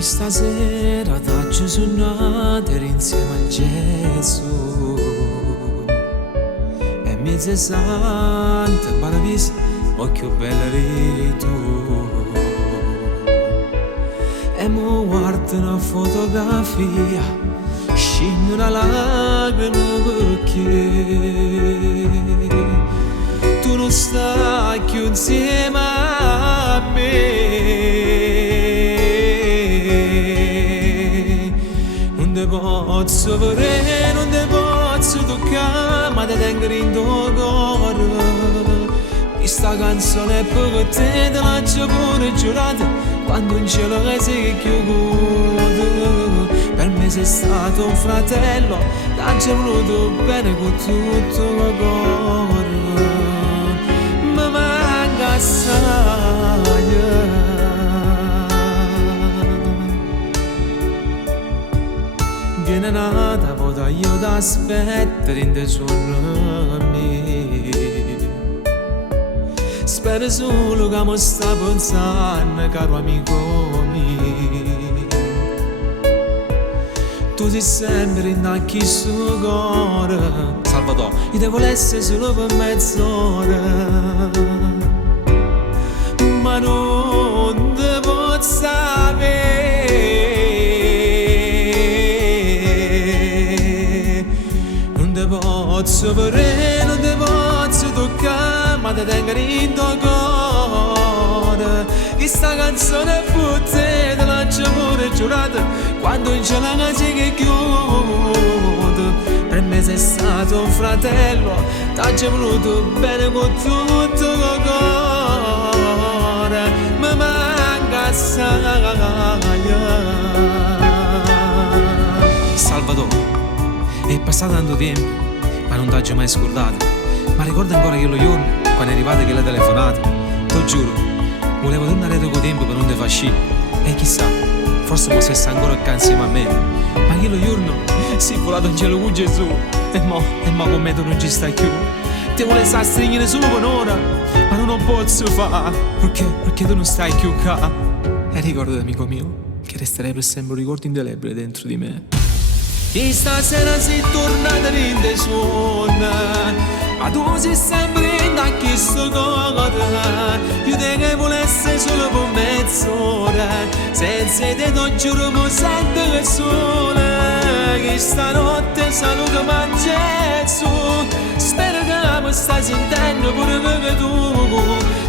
Stasera t'ho sognato insieme al Gesù e mezza santa paradis occhio bella di tu e mo guardo una fotografia scende una lacrima perché tu non stai più insieme a me. Non te posso vedere, non te posso toccare, ma ti tengo in tuo cuore. Questa canzone è per te, te l'ho pure giurata, quando in cielo sei chiuso. Per me sei stato un fratello, ti ho voluto bene con tutto il cuore. Mi manca assai. Viene nata, poi io ti aspetto in te solo me. Spero solo che mi sta pensando, caro amico mio. Tu sei sempre in questo cuore, Salvatore, io devo essere solo per mezz'ora. Ma non te posso sapere. Posso vedere, non ti posso toccare, ma ti tengo in tuo cuore. Questa canzone è per te, te l'ho pure giurata, quando in cielo si chiude. Per me sei stato un fratello, ti ho voluto bene con tutto il cuore. Mi manca assai. Salvatore, è passato tanto tempo, ma non t'ho mai scordato. Ma ricordo ancora quello giorno, quando è arrivata quella telefonata. Ti giuro, volevo tornare dopo tempo per non te far sci. E chissà, forse mo sei ancora qua insieme a me. Ma quello giorno si è volato in cielo con Gesù. E mo con me tu non ci stai più. Ti vuole stringere solo per un'ora, ma non lo posso fare, perché tu non stai più qua. E ricordati, amico mio, che resterai per sempre un ricordo indelebile dentro di me. E stasera sei tornata in te suona, ma tu sei sempre in questo cuore. Io te che volessi solo per mezz'ora, senza te ti giuro mi sento che sole. Che stanotte saluto ma Gesù, spero che mi stai sentendo pure perché tu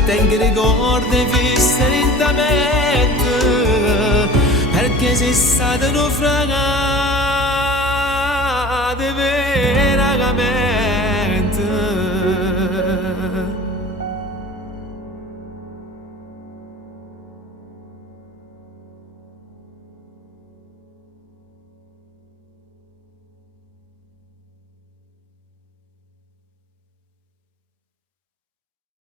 tengo ricordi fissi in te mente, perché sei stato naufragato veramente.